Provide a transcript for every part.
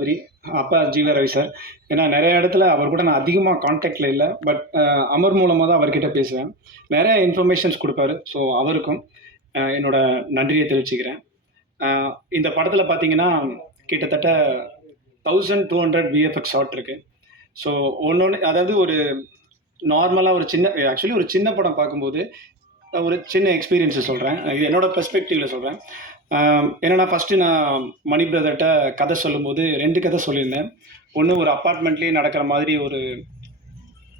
மாதிரி. அப்பா ஜீவ ரவி சார். ஏன்னா நிறைய இடத்துல அவர் கூட நான் அதிகமாக காண்டாக்டில் இல்லை. பட் அமர் மூலமாக தான் அவர்கிட்ட பேசுவேன். நிறைய இன்ஃபர்மேஷன்ஸ் கொடுப்பாரு. ஸோ அவருக்கும் என்னோட நன்றியை தெரிவிச்சுக்கிறேன். இந்த படத்தில் பார்த்தீங்கன்னா கிட்டத்தட்ட thousand two hundred VFX shot இருக்குது ஸோ ஒன்று ஒன்று அதாவது ஒரு நார்மலாக ஒரு சின்ன ஆக்சுவலி ஒரு சின்ன படம் பார்க்கும்போது ஒரு சின்ன எக்ஸ்பீரியன்ஸை சொல்கிறேன் இது என்னோடய பெர்ஸ்பெக்டிவில் சொல்கிறேன் என்னென்னா ஃபஸ்ட்டு நான் மணி பிரதர்கிட்ட கதை சொல்லும்போது ரெண்டு கதை சொல்லியிருந்தேன். ஒன்று ஒரு அப்பார்ட்மெண்ட்லேயே நடக்கிற மாதிரி ஒரு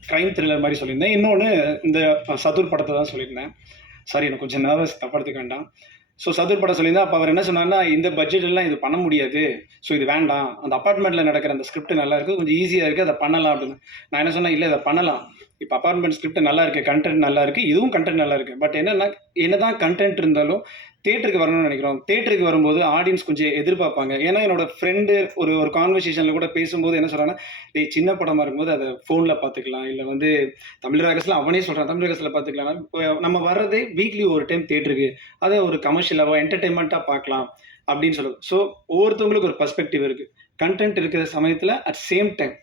க்ரைம் த்ரில்லர் மாதிரி சொல்லியிருந்தேன். இன்னொன்று இந்த சதுர் படத்தை தான் சொல்லியிருந்தேன். சாரி எனக்கு கொஞ்சம் நர்வஸ் தப்படுத்துக்க வேண்டாம். ஸோ சதுர் படம் சொல்லியிருந்தேன் அப்போ அவர் என்ன சொன்னார்னா இந்த பட்ஜெட்டெல்லாம் இது பண்ண முடியாது. ஸோ இது வேண்டாம். அந்த அப்பார்ட்மெண்ட்டில் நடக்கிற அந்த ஸ்கிரிப்ட் நல்லா இருக்குது கொஞ்சம் ஈஸியாக இருக்குது அதை பண்ணலாம் அப்படின்னு. நான் என்ன சொன்னேன் இல்லை இதை பண்ணலாம். இப்போ அப்பார்ட்மெண்ட் ஸ்கிரிப்ட் நல்லா இருக்குது கண்டென்ட் நல்லா இருக்குது இதுவும் கண்டென்ட் நல்லா இருக்குது பட் என்னன்னா என்னதான் கண்டென்ட் இருந்தாலும் தேட்டருக்கு வரணும்னு நினைக்கிறோம். தேட்டருக்கு வரும்போது ஆடியன்ஸ் கொஞ்சம் எதிர்பார்ப்பாங்க. ஏன்னா என்னோட ஃப்ரெண்டு ஒரு ஒரு கான்வர்சேஷனில் கூட பேசும்போது என்ன சொல்கிறாங்கன்னா டேய் சின்ன படமாக இருக்கும்போது அதை ஃபோனில் பார்த்துக்கலாம். இல்லை வந்து தமிழ் ராகஸில் அவனே சொல்கிறான் தமிழ் ராகஸில் பார்த்துக்கலாம். இப்போ நம்ம வர்றதே வீக்லி ஒரு டைம் தேட்டருக்கு அதை ஒரு கமர்ஷியலாவோ என்டர்டைன்மெண்ட்டாக பார்க்கலாம் அப்படின்னு சொல்லுவோம். ஸோ ஒவ்வொருத்தவங்களுக்கு ஒரு பர்ஸ்பெக்டிவ் இருக்குது கண்டென்ட் இருக்கிற சமயத்தில் அட் சேம் டைம்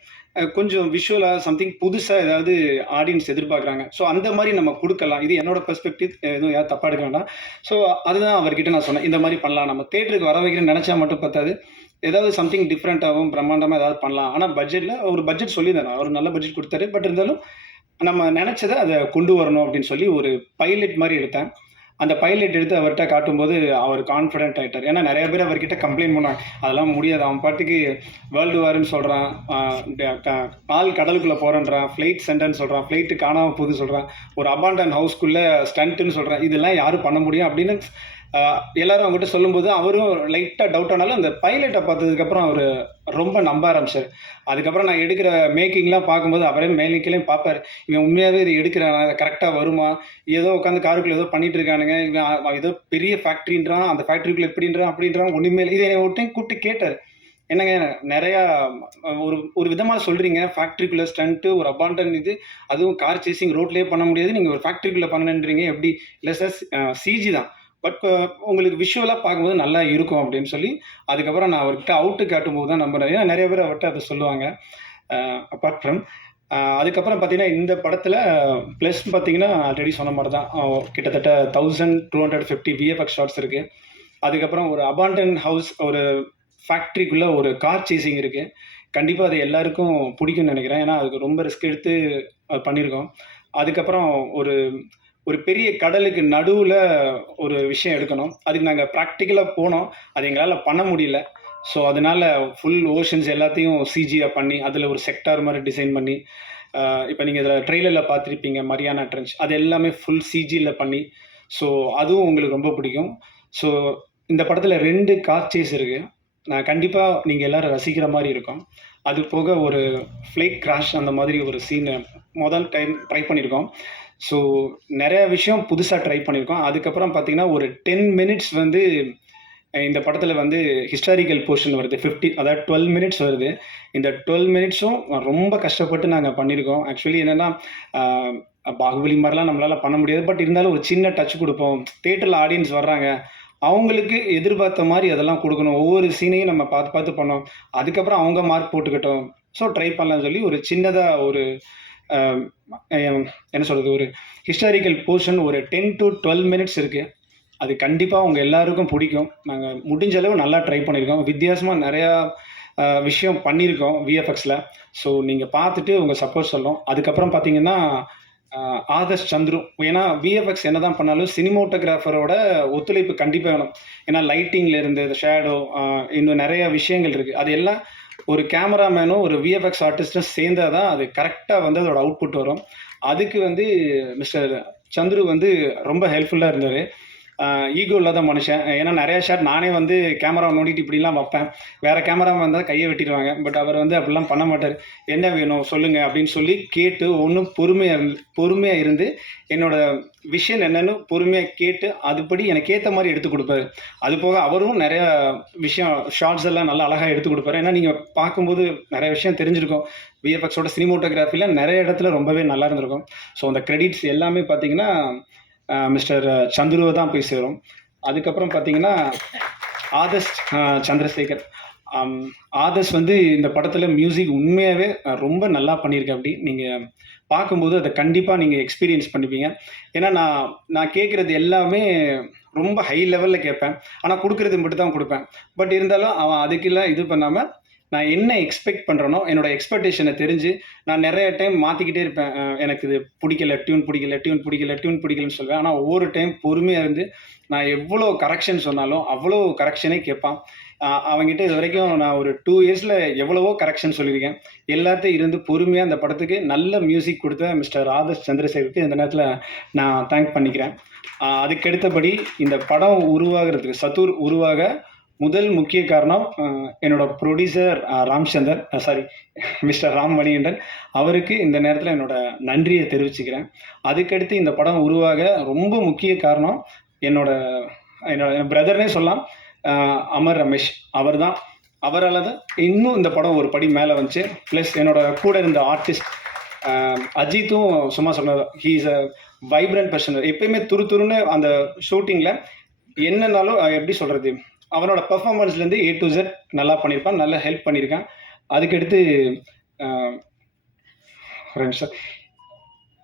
கொஞ்சம் விஷுவலாக சம்திங் புதுசாக ஏதாவது ஆடியன்ஸ் எதிர்பார்க்குறாங்க. ஸோ அந்த மாதிரி நம்ம கொடுக்கலாம். இது என்னோட பெர்ஸ்பெக்டிவ் எதுவும் யாரும் தப்பாக எடுக்க வேண்டாம். ஸோ அதுதான் அவர்கிட்ட நான் சொன்னேன். இந்த மாதிரி பண்ணலாம். நம்ம தேட்டருக்கு வர வைக்கிறேன்னு நினச்சா மட்டும் பத்தாது. ஏதாவது சம்திங் டிஃப்ரெண்ட்டாகவும் பிரம்மாண்டமாக ஏதாவது பண்ணலாம். ஆனால் பட்ஜெட்டில் ஒரு பட்ஜெட் சொல்லியிருந்தேன் நான். அவர் நல்ல பட்ஜெட் கொடுத்தாரு. பட் இருந்தாலும் நம்ம நினச்சதை அதை கொண்டு வரணும் அப்படின்னு சொல்லி ஒரு பைலட் மாதிரி எடுத்தேன். அந்த பைலட் எடுத்து அவர்கிட்ட காட்டும்போது அவர் கான்ஃபிடென்ட் ஆகிட்டார் ஏன்னா நிறைய பேர் அவர்கிட்ட கம்ப்ளைண்ட் பண்ணாங்க அதெல்லாம் முடியாது. அவன் பாட்டுக்கு வேர்ல்டு வார்னு சொல்கிறான் ஆள் கடலுக்குள்ளே போகிறேன்றான் ஃப்ளைட் சென்டர்னு சொல்கிறான் ஃப்ளைட்டு காணாமல் போகுது சொல்கிறான் ஒரு அபாண்டன் ஹவுஸ்க்குள்ளே ஸ்டண்ட்டுன்னு சொல்கிறான் இதெல்லாம் யாரும் பண்ண முடியும். அப்படின்னு எல்லாரும் அவங்ககிட்ட சொல்லும்போது அவரும் லைட்டாக டவுட் ஆனாலும் அந்த பைலட்டை பார்த்ததுக்கப்புறம் அவர் ரொம்ப நம்ப ஆரம்பிச்சார். அதுக்கப்புறம் நான் எடுக்கிற மேக்கிங்லாம் பார்க்கும்போது அவரே மேலிக்கையிலையும் பார்ப்பார். இவன் உண்மையாகவே இது எடுக்கிறானா? கரெக்டாக வருமா? ஏதோ உட்காந்து காருக்குள்ள ஏதோ பண்ணிட்டு இருக்கானுங்க. இவன் ஏதோ பெரிய ஃபேக்ட்ரின்றான் அந்த ஃபேக்ட்ரிக்குள்ள எப்படின்றான் அப்படின்றான் ஒன்றுமே இல்லை. இதை ஒரு டைம் கூப்பிட்டு கேட்டார். என்னங்க நிறையா ஒரு ஒரு விதமாக சொல்கிறீங்க ஃபேக்ட்ரிக்குள்ளே ஸ்டண்ட்டு ஒரு அபாண்டன் இது அதுவும் கார் சேசிங் ரோட்லேயே பண்ண முடியாது. நீங்கள் ஒரு ஃபேக்ட்ரிக்குள்ளே பண்ணணுன்றீங்க. எப்படி? இல்லை சார் சிஜி தான். பட் uh, உங்களுக்கு விஷுவலாக பார்க்கும்போது நல்லா இருக்கும் அப்படின்னு சொல்லி அதுக்கப்புறம் நான் அவர்கிட்ட அவுட்டு காட்டும்போது தான் நம்புறேன். ஏன்னா நிறைய பேர் அவர்கிட்ட அதை சொல்லுவாங்க. Uh, அப்பார்ட் ஃப்ரம் uh, அதுக்கப்புறம் பார்த்தீங்கன்னா இந்த படத்தில் ப்ளஸ் பார்த்தீங்கன்னா ஆல்ரெடி சொன்ன மாதிரி தான். Oh, கிட்டத்தட்ட thousand two hundred fifty VFX shorts இருக்குது அதுக்கப்புறம் ஒரு அபாண்டன் ஹவுஸ் ஒரு ஃபேக்ட்ரிக்குள்ளே ஒரு கார் சேசிங் இருக்குது கண்டிப்பாக அது எல்லாருக்கும் பிடிக்கும்னு நினைக்கிறேன். ஏன்னா அதுக்கு ரொம்ப ரிஸ்க் எடுத்து அது பண்ணியிருக்கோம். அதுக்கப்புறம் ஒரு ஒரு பெரிய கடலுக்கு நடுவில் ஒரு விஷயம் எடுக்கணும். அதுக்கு நாங்கள் ப்ராக்டிக்கலாக போனோம். அது எங்களால் பண்ண முடியல. ஸோ அதனால ஃபுல் ஓஷன்ஸ் எல்லாத்தையும் சிஜியாக பண்ணி அதில் ஒரு செக்டார் மாதிரி டிசைன் பண்ணி இப்போ நீங்கள் இதில் ட்ரெய்லரில் பார்த்துருப்பீங்க மரியானா ட்ரென்ச் அது எல்லாமே ஃபுல் சிஜியில் பண்ணி ஸோ அதுவும் உங்களுக்கு ரொம்ப பிடிக்கும். ஸோ இந்த படத்தில் ரெண்டு கார் சேஸ் இருக்குது நான் கண்டிப்பாக நீங்கள் எல்லோரும் ரசிக்கிற மாதிரி இருக்கும். அது போக ஒரு ஃப்ளைட் கிராஷ் அந்த மாதிரி ஒரு சீனை முதல் டைம் ட்ரை பண்ணியிருக்கோம் ஸோ நிறைய விஷயம் புதுசாக ட்ரை பண்ணியிருக்கோம் அதுக்கப்புறம் பார்த்தீங்கன்னா ஒரு டென் மினிட்ஸ் வந்து இந்த படத்தில் வந்து ஹிஸ்டாரிக்கல் போர்ஷன் வருது. ஃபிஃப்டி அதாவது டுவெல் மினிட்ஸ் வருது. இந்த டுவெல் மினிட்ஸும் ரொம்ப கஷ்டப்பட்டு நாங்கள் பண்ணியிருக்கோம் ஆக்சுவலி என்னென்னா பாகுபலி மாதிரிலாம் நம்மளால் பண்ண முடியாது. பட் இருந்தாலும் ஒரு சின்ன டச் கொடுப்போம். தேட்டரில் ஆடியன்ஸ் வர்றாங்க. அவங்களுக்கு எதிர்பார்த்த மாதிரி அதெல்லாம் கொடுக்கணும். ஒவ்வொரு சீனையும் நம்ம பார்த்து பார்த்து பண்ணோம். அதுக்கப்புறம் அவங்க மார்க் போட்டுக்கிட்டோம். ஸோ ட்ரை பண்ணலாம்னு சொல்லி ஒரு சின்னதாக ஒரு என்ன சொல்கிறது ஒரு ஹிஸ்டாரிக்கல் போர்ஷன் ஒரு டென் டு டுவெல் மினிட்ஸ் இருக்குது அது கண்டிப்பாக அவங்க எல்லாருக்கும் பிடிக்கும். நாங்கள் முடிஞ்ச அளவு நல்லா ட்ரை பண்ணியிருக்கோம். வித்தியாசமாக நிறையா விஷயம் பண்ணியிருக்கோம் விஎஃப்எக்ஸில் ஸோ நீங்கள் பார்த்துட்டு உங்கள் சப்போர்ட் சொல்லும் அதுக்கப்புறம் பார்த்தீங்கன்னா ஆதர்ஷ் சந்துரு. ஏன்னா விஎஃப்எக்ஸ் என்ன தான் பண்ணாலும் சினிமோட்டோகிராஃபரோட ஒத்துழைப்பு கண்டிப்பாக வேணும். ஏன்னா லைட்டிங்கில் இருந்து ஷேடோ இன்னும் நிறைய விஷயங்கள் இருக்குது அது எல்லாம் ஒரு கேமராமேனும் ஒரு விஎஃப்எக்ஸ் ஆர்டிஸ்ட்டும் சேர்ந்தால் தான் அது கரெக்டாக வந்து அதோட அவுட்புட் வரும். அதுக்கு வந்து மிஸ்டர் சந்துரு வந்து ரொம்ப ஹெல்ப்ஃபுல்லாக இருந்தார். ஈகோ இல்லாத மனுஷன். ஏன்னா நிறைய ஷாட் நானே வந்து கேமரா நோண்டிட்டு இப்படிலாம் வைப்பேன். வேறு கேமரா வந்தால் கையை வெட்டிடுவாங்க. பட் அவர் வந்து அப்படிலாம் பண்ண மாட்டார். என்ன வேணும் சொல்லுங்கள் அப்படின்னு சொல்லி கேட்டு ஒன்றும் பொறுமையாக இருந்து பொறுமையாக இருந்து என்னோட விஷயம் என்னன்னு பொறுமையாக கேட்டு அதுபடி எனக்கு ஏற்ற மாதிரி எடுத்து கொடுப்பாரு. அது போக அவரும் நிறைய விஷயம் ஷார்ட்ஸ் எல்லாம் நல்லா அழகாக எடுத்து கொடுப்பாரு. ஏன்னா நீங்கள் பார்க்கும்போது நிறைய விஷயம் தெரிஞ்சிருக்கும். விஎஃப்எக்ஸோட சினிமோட்டோகிராஃபியில் நிறைய இடத்துல ரொம்பவே நல்லா இருந்திருக்கும். ஸோ அந்த கிரெடிட்ஸ் எல்லாமே பார்த்தீங்கன்னா மிஸ்டர் சந்துருவை தான் போய் சேரும். அதுக்கப்புறம் பார்த்தீங்கன்னா ஆதர்ஷ் சந்திரசேகர். ஆதர்ஸ் வந்து இந்த படத்தில் மியூசிக் உண்மையாகவே ரொம்ப நல்லா பண்ணியிருக்க அப்படி. நீங்கள் பார்க்கும்போது அதை கண்டிப்பாக நீங்கள் எக்ஸ்பீரியன்ஸ் பண்ணிப்பீங்க. ஏன்னா நான் நான் கேட்குறது எல்லாமே ரொம்ப ஹை லெவலில் கேட்பேன். ஆனால் கொடுக்குறது மட்டும் தான் கொடுப்பேன். பட் இருந்தாலும் அவன் அதுக்கெல்லாம் இது பண்ணாமல் நான் என்ன எக்ஸ்பெக்ட் பண்ணுறனோ என்னோட எக்ஸ்பெக்டேஷனை தெரிஞ்சு நான் நிறைய டைம் மாற்றிக்கிட்டே இருப்பேன். எனக்கு இது பிடிக்கல டியூன் பிடிக்கல டியூன் பிடிக்கல டியூன் பிடிக்கலன்னு சொல்லுவேன். ஆனால் ஒவ்வொரு டைம் பொறுமையாக இருந்து நான் எவ்வளோ கரெக்ஷன் சொன்னாலும் அவ்வளோ கரெக்ஷனே கேட்பான். அவங்ககிட்ட இது வரைக்கும் நான் ஒரு டூ இயர்ஸில் எவ்வளவோ கரெக்ஷன் சொல்லியிருக்கேன். எல்லாத்தையும் இருந்து பொறுமையாக அந்த படத்துக்கு நல்ல மியூசிக் கொடுத்த மிஸ்டர் ஆதர்ஷ் சந்திரசேகருக்கு இந்த நேரத்தில் நான் தேங்க் பண்ணிக்கிறேன். அதுக்கடுத்தபடி இந்த படம் உருவாகிறதுக்கு சத்துர் உருவாக முதல் முக்கிய காரணம் என்னோட producer Ramchander sorry mister Ram Manikandan அவருக்கு இந்த நேரத்தில் என்னோட நன்றியை தெரிவிச்சுக்கிறேன். அதுக்கடுத்து இந்த படம் உருவாக ரொம்ப முக்கிய காரணம் என்னோட என்னோட என் பிரதர்னே சொல்லலாம் அமர் ரமேஷ் அவர் தான் அவரால் தான் இன்னும் இந்த படம் ஒரு படி மேலே வந்துச்சு. ப்ளஸ் என்னோட கூட இருந்த ஆர்டிஸ்ட் அஜித்தும் சும்மா சொன்னது he is a vibrant person எப்பயுமே துரு துருன்னு அந்த ஷூட்டிங்கில் என்னன்னாலும் எப்படி சொல்கிறது அவனோட பெர்ஃபார்மன்ஸ்லேருந்து ஏ டு ஜெட் நல்லா பண்ணியிருப்பான் நல்லா ஹெல்ப் பண்ணியிருக்கான். அதுக்கடுத்து ஒரு நிமிஷம்.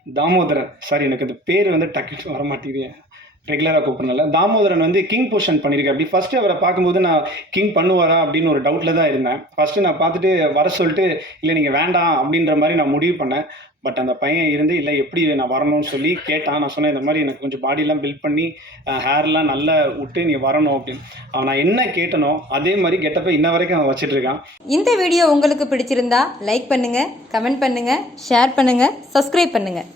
தாமோதரன் சாரி எனக்கு அந்த பேர் வந்து டக்குன்னு வர மாட்டேங்குது. ரெகுலராக கூப்பிட்றனால தாமோதரன் வந்து கிங் பொசிஷன் பண்ணியிருக்கேன் அப்படி ஃபஸ்ட்டு அவரை பார்க்கும்போது நான் கிங் பண்ணுவாரா அப்படின்னு ஒரு டவுட்டில் தான் இருந்தேன். ஃபஸ்ட்டு நான் பார்த்துட்டு வர சொல்லிட்டு இல்லை நீங்கள் வேண்டாம் அப்படின்ற மாதிரி நான் முடிவு பண்ணேன். பட் அந்த பையன் இருந்து இல்லை எப்படி நான் வரணும்னு சொல்லி கேட்டான் நான் சொன்னேன் இந்த மாதிரி எனக்கு கொஞ்சம் பாடியெலாம் பில்ட் பண்ணி ஹேர்லாம் நல்லா விட்டு நீ வரணும் அப்படின்னு. அவன் நான் என்ன கேட்டனோ அதே மாதிரி கெட்டப்ப இன்ன வரைக்கும் அவன் வச்சுட்டு இருக்கான். இந்த வீடியோ உங்களுக்கு பிடிச்சிருந்தா லைக் பண்ணுங்கள் கமெண்ட் பண்ணுங்கள் ஷேர் பண்ணுங்கள் சப்ஸ்கிரைப் பண்ணுங்கள்